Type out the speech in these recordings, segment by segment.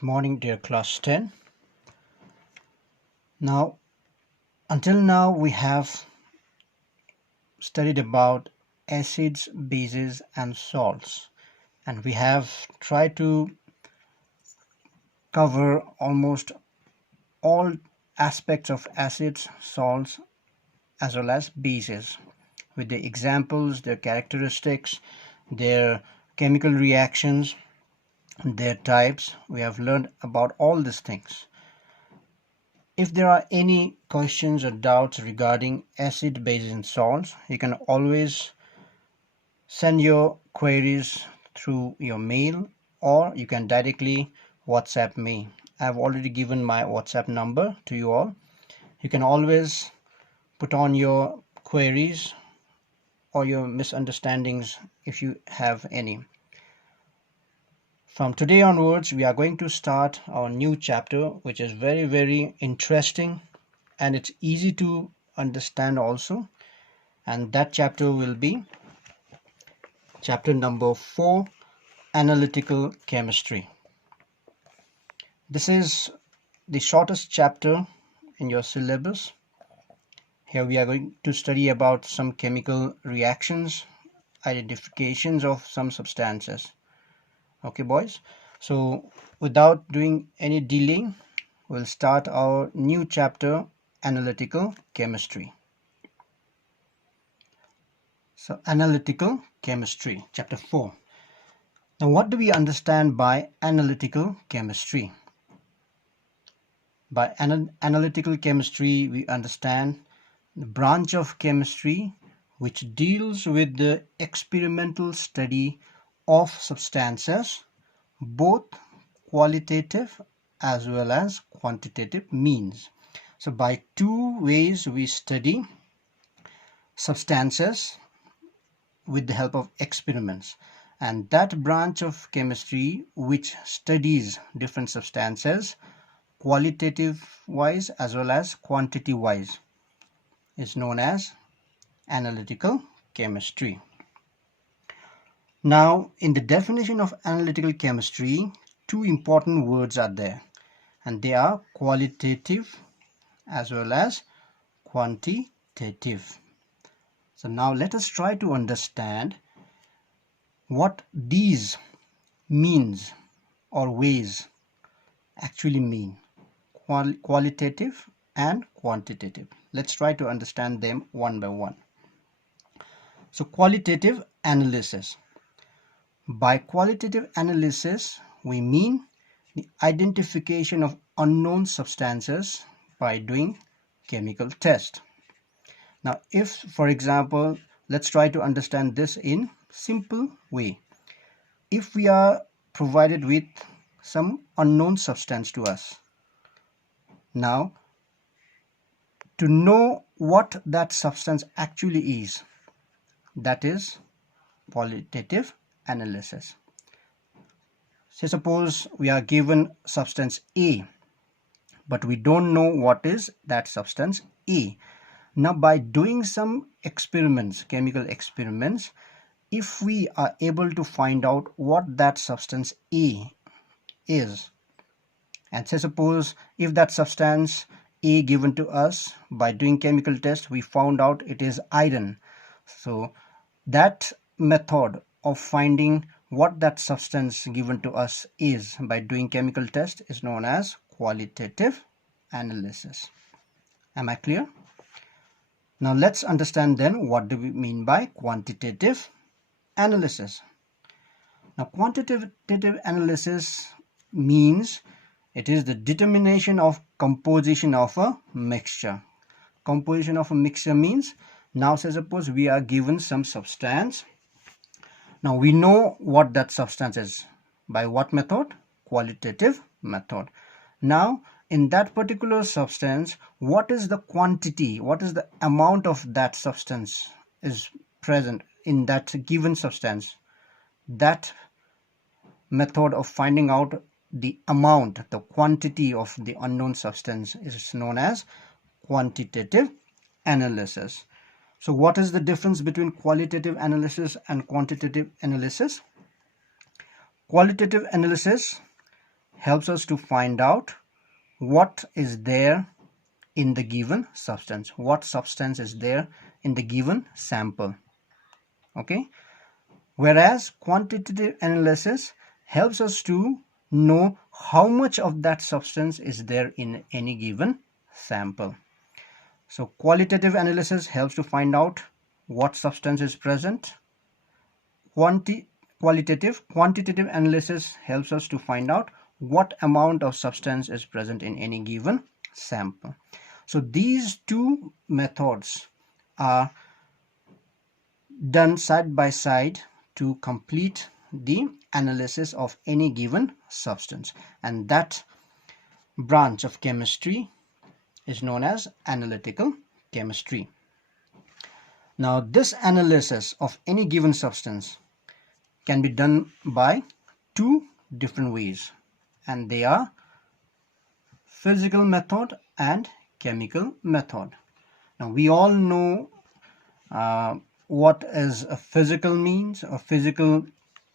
Good morning, dear class 10. Now, until now, we have studied about acids, bases, and salts, and we have tried to cover almost all aspects of acids, salts, as well as bases with the examples, their characteristics, their chemical reactions, their types. We have learned about all these things. If there are any questions or doubts regarding acid, bases, and salts, you can always send your queries through your mail, or you can directly WhatsApp me. I've already given my WhatsApp number to you all. You can always put on your queries or your misunderstandings if you have any. From today onwards, we are going to start our new chapter, which is very, very interesting, and it's easy to understand also. And that chapter will be chapter number 4, Analytical Chemistry. This is the shortest chapter in your syllabus. Here we are going to study about some chemical reactions, identifications of some substances. Okay, boys? So without doing any delay, we'll start our new chapter, Analytical Chemistry. So analytical chemistry, chapter 4. Now what do we understand by analytical chemistry? By analytical chemistry, we understand the branch of chemistry which deals with the experimental study of substances, both qualitative as well as quantitative means. So by two ways we study substances with the help of experiments, and that branch of chemistry which studies different substances qualitative wise as well as quantity wise is known as analytical chemistry. Now, in the definition of analytical chemistry, two important words are there, and they are qualitative as well as quantitative. So now let us try to understand what these means or ways actually mean, qualitative and quantitative. Let's try to understand them one by one. So qualitative analysis. By qualitative analysis, we mean the identification of unknown substances by doing chemical test. Now, if, for example, let's try to understand this in simple way. If we are provided with some unknown substance to us, now to know what that substance actually is, that is qualitative analysis. Say suppose we are given substance A, but we don't know what is that substance A. Now by doing some experiments, chemical experiments, if we are able to find out what that substance A is, and say suppose if that substance A given to us by doing chemical test, we found out it is iron. So that method of finding what that substance given to us is by doing chemical test is known as qualitative analysis. Am I clear? Now let's understand then what do we mean by quantitative analysis. Now quantitative analysis means it is the determination of composition of a mixture. Composition of a mixture means, now say suppose we are given some substance. Now we know what that substance is. By what method? Qualitative method. Now in that particular substance, what is the quantity, what is the amount of that substance is present in that given substance? That method of finding out the amount, the quantity of the unknown substance is known as quantitative analysis. So what is the difference between qualitative analysis and quantitative analysis? Qualitative analysis helps us to find out what is there in the given substance, what substance is there in the given sample. Okay, whereas quantitative analysis helps us to know how much of that substance is there in any given sample. So qualitative analysis helps to find out what substance is present. Quantitative analysis helps us to find out what amount of substance is present in any given sample. So these two methods are done side by side to complete the analysis of any given substance, and that branch of chemistry is known as analytical chemistry. Now, this analysis of any given substance can be done by two different ways, and they are physical method and chemical method. Now, we all know what is a physical means, a physical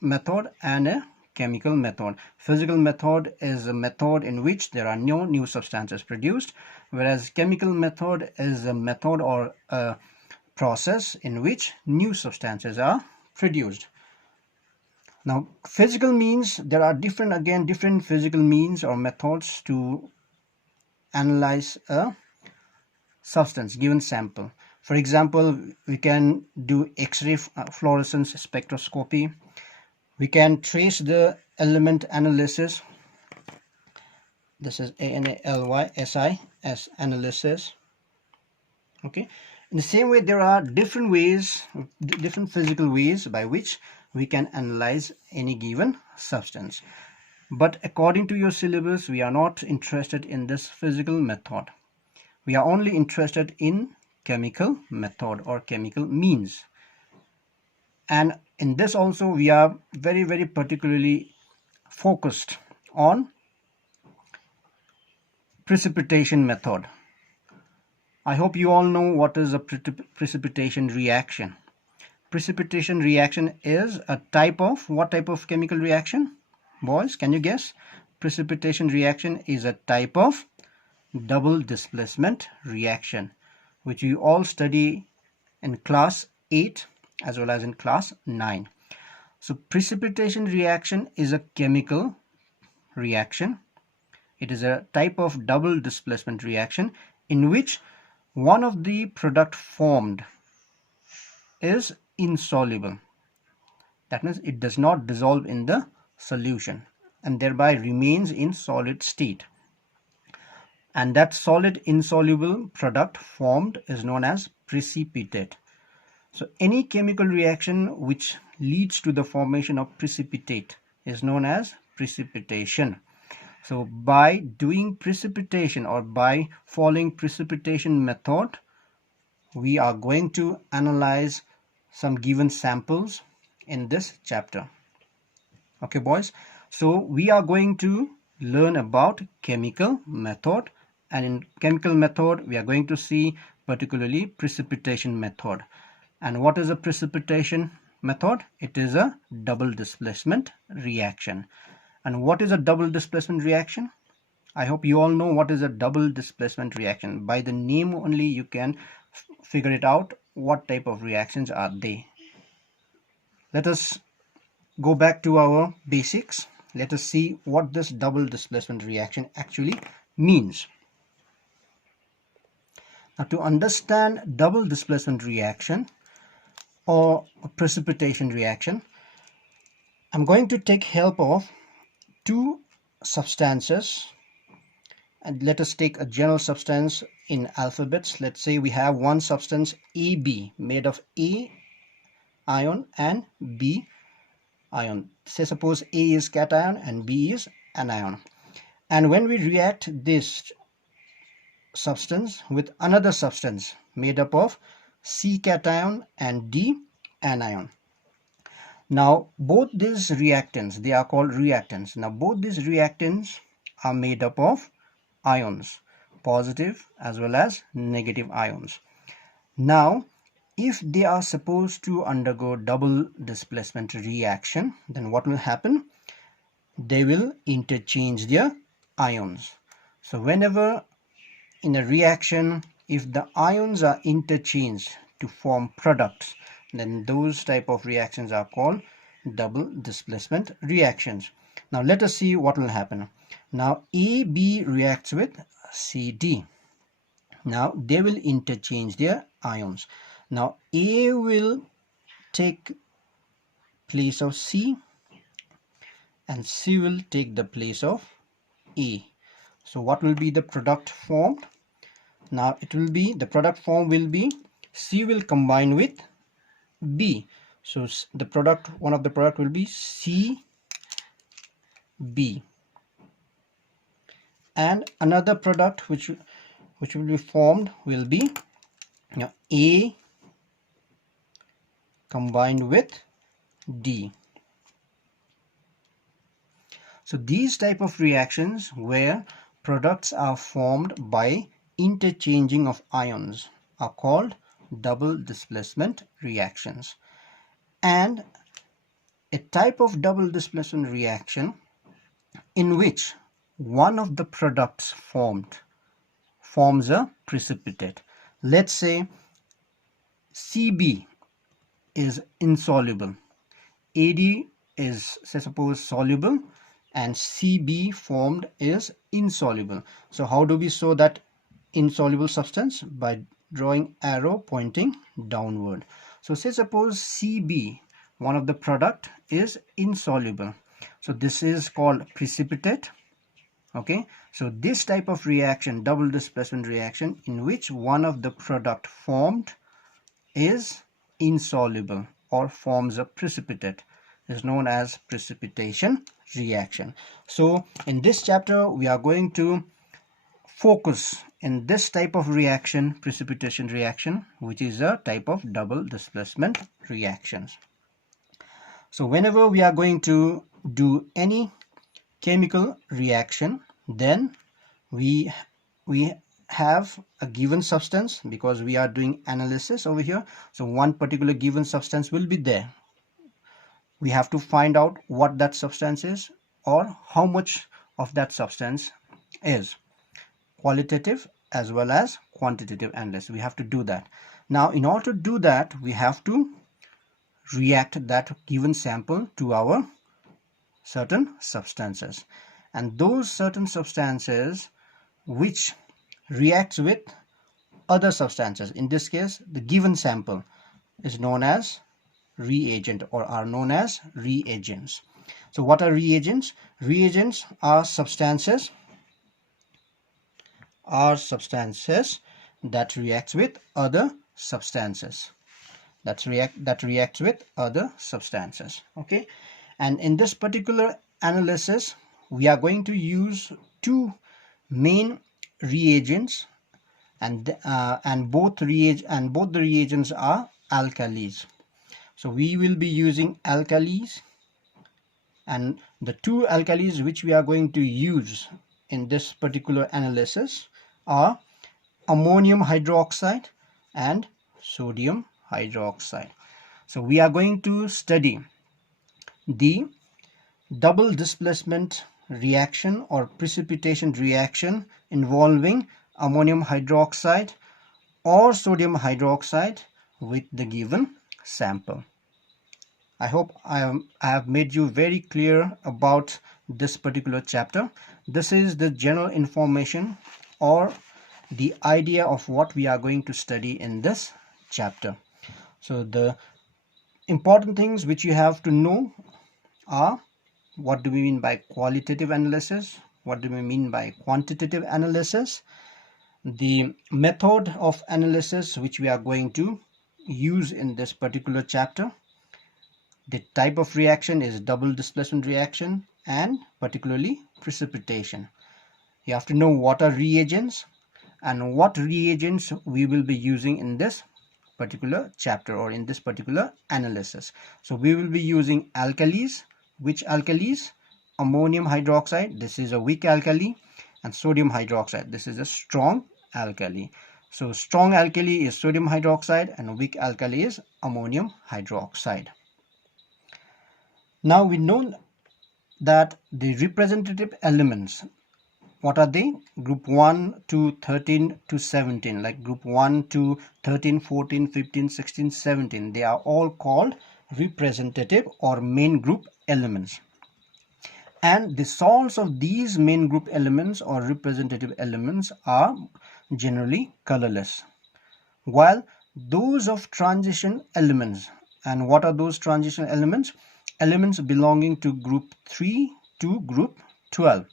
method, and a chemical method. Physical method is a method in which there are no new substances produced, whereas chemical method is a method or a process in which new substances are produced. Now, physical means, there are different physical means or methods to analyze a substance, given sample. For example, we can do X-ray fluorescence spectroscopy. We can trace the element analysis. This is ANALYSIS analysis. Okay. In the same way, there are different ways, different physical ways by which we can analyze any given substance. But according to your syllabus, we are not interested in this physical method. We are only interested in chemical method or chemical means. And in this also, we are very particularly focused on precipitation method. I hope you all know what is a precipitation reaction. Precipitation reaction is a type of, what type of chemical reaction? Boys, can you guess? Precipitation reaction is a type of double displacement reaction, which you all study in class 8 as well as in class 9. So precipitation reaction is a chemical reaction. It is a type of double displacement reaction in which one of the product formed is insoluble. That means it does not dissolve in the solution and thereby remains in solid state. And that solid insoluble product formed is known as precipitate. So any chemical reaction which leads to the formation of precipitate is known as precipitation. So by doing precipitation or by following precipitation method, we are going to analyze some given samples in this chapter. Okay, boys. So we are going to learn about chemical method, and in chemical method we are going to see particularly precipitation method. And what is a precipitation method? It is a double displacement reaction. And what is a double displacement reaction? I hope you all know what is a double displacement reaction. By the name only you can figure it out what type of reactions are they. Let us go back to our basics. Let us see what this double displacement reaction actually means. Now, to understand double displacement reaction or a precipitation reaction, I'm going to take help of two substances, and let us take a general substance in alphabets. Let's say we have one substance AB made of A ion and B ion. Say suppose A is cation and B is anion. And when we react this substance with another substance made up of C cation and D anion. Now both these reactants, they are called reactants. Now both these reactants are made up of ions, positive as well as negative ions. Now if they are supposed to undergo double displacement reaction, then what will happen? they will interchange their ions. So whenever in a reaction, if the ions are interchanged to form products, then those type of reactions are called double displacement reactions. Now let us see what will happen. Now AB reacts with CD. Now they will interchange their ions. Now A will take place of C and C will take the place of A. So what will be the product formed? Now it will be, the product form will be C will combine with B. So the product, one of the product will be CB, and another product which will be formed will be A combined with D. So these type of reactions where products are formed by interchanging of ions are called double displacement reactions. And a type of double displacement reaction in which one of the products forms a precipitate. Let's say CB is insoluble, AD is, say suppose, soluble, and CB formed is insoluble. So how do we show that insoluble substance? By drawing arrow pointing downward. So say suppose CB, one of the product, is insoluble. So this is called precipitate. Okay, so this type of reaction, double displacement reaction, in which one of the product formed is insoluble or forms a precipitate, is known as precipitation reaction. So in this chapter we are going to focus in this type of reaction, precipitation reaction, which is a type of double displacement reactions. So whenever we are going to do any chemical reaction, then we have a given substance, because we are doing analysis over here. So one particular given substance will be there. We have to find out what that substance is or how much of that substance is. Qualitative as well as quantitative analysis, we have to do that. Now in order to do that, we have to react that given sample to our certain substances, and those certain substances which reacts with other substances, in this case the given sample, is known as reagent or are known as reagents. So what are reagents? Reagents are substances that reacts with other substances, that reacts with other substances. Okay, and in this particular analysis we are going to use two main reagents, and both the reagents are alkalis. So we will be using alkalis, and the two alkalis which we are going to use in this particular analysis are ammonium hydroxide and sodium hydroxide. So we are going to study the double displacement reaction or precipitation reaction involving ammonium hydroxide or sodium hydroxide with the given sample. I hope I have made you very clear about this particular chapter. This is the general information or the idea of what we are going to study in this chapter. So the important things which you have to know are: what do we mean by qualitative analysis? What do we mean by quantitative analysis? The method of analysis which we are going to use in this particular chapter. The type of reaction is double displacement reaction, and particularly precipitation. You have to know what are reagents and what reagents we will be using in this particular chapter or in this particular analysis. So we will be using alkalis. Which alkalis? Ammonium hydroxide, this is a weak alkali, and sodium hydroxide, this is a strong alkali. So strong alkali is sodium hydroxide and weak alkali is ammonium hydroxide. Now we know that the representative elements, what are they? Group 1 to 13 to 17, like group 1 to 13, 14, 15, 16, 17. They are all called representative or main group elements. And the salts of these main group elements or representative elements are generally colorless, while those of transition elements, and what are those transition elements? Elements belonging to group 3 to group 12.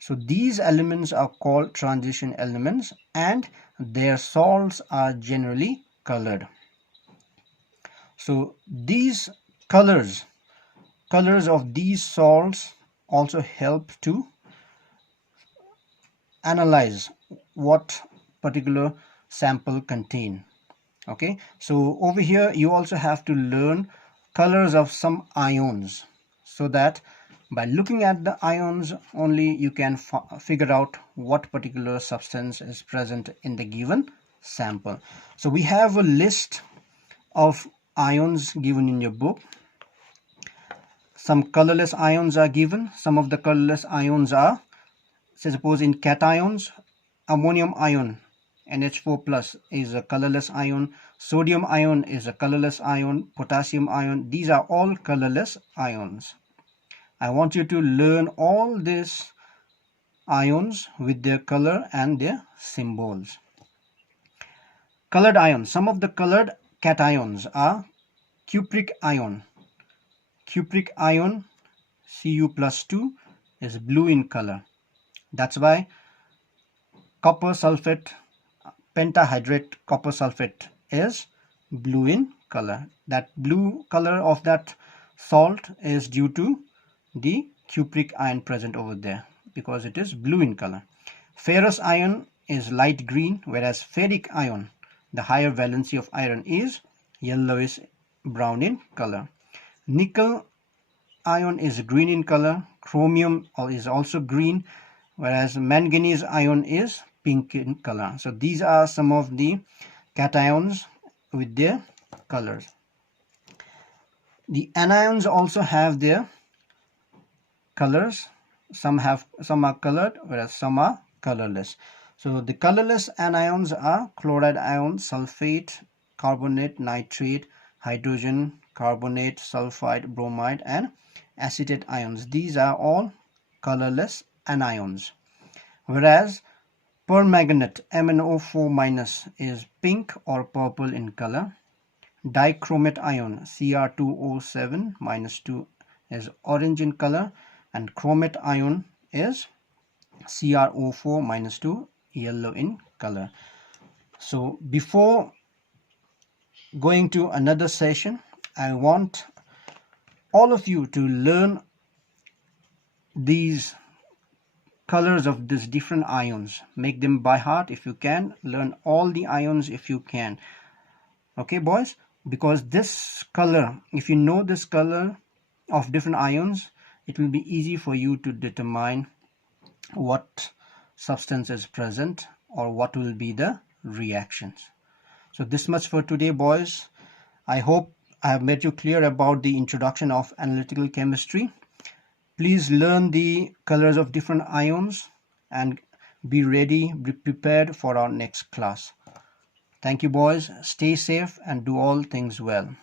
So these elements are called transition elements and their salts are generally colored. So these colors of these salts also help to analyze what particular sample contain. Okay, so over here you also have to learn colors of some ions, so that by looking at the ions only you can figure out what particular substance is present in the given sample. So we have a list of ions given in your book. Some colorless ions are given. Some of the colorless ions are, say suppose in cations, ammonium ion NH4 plus is a colorless ion, sodium ion is a colorless ion, potassium ion, these are all colorless ions. I want you to learn all these ions with their color and their symbols. Colored ions. Some of the colored cations are cupric ion. Cupric ion Cu plus 2 is blue in color. That's why copper sulfate, pentahydrate copper sulfate is blue in color. That blue color of that salt is due to the cupric ion present over there, because it is blue in color. Ferrous ion is light green, whereas ferric ion, the higher valency of iron, is yellowish brown in color. Nickel ion is green in color. Chromium is also green, whereas manganese ion is pink in color. So these are some of the cations with their colors. The anions also have their colors. Some are colored, whereas some are colorless. So the colorless anions are chloride ion, sulfate, carbonate, nitrate, hydrogen, carbonate, sulfide, bromide, and acetate ions. These are all colorless anions. Whereas permanganate MnO4 minus is pink or purple in color. Dichromate ion Cr2O7 minus 2 is orange in color, and chromate ion is CrO4 minus 2 yellow in color. So before going to another session, I want all of you to learn these colors of these different ions. Make them by heart if you can. Learn all the ions if you can. Okay, boys? Because this color, if you know this color of different ions, it will be easy for you to determine what substance is present or what will be the reactions. So this much for today, boys. I hope I have made you clear about the introduction of analytical chemistry. Please learn the colors of different ions and be ready, be prepared for our next class. Thank you, boys. Stay safe and do all things well.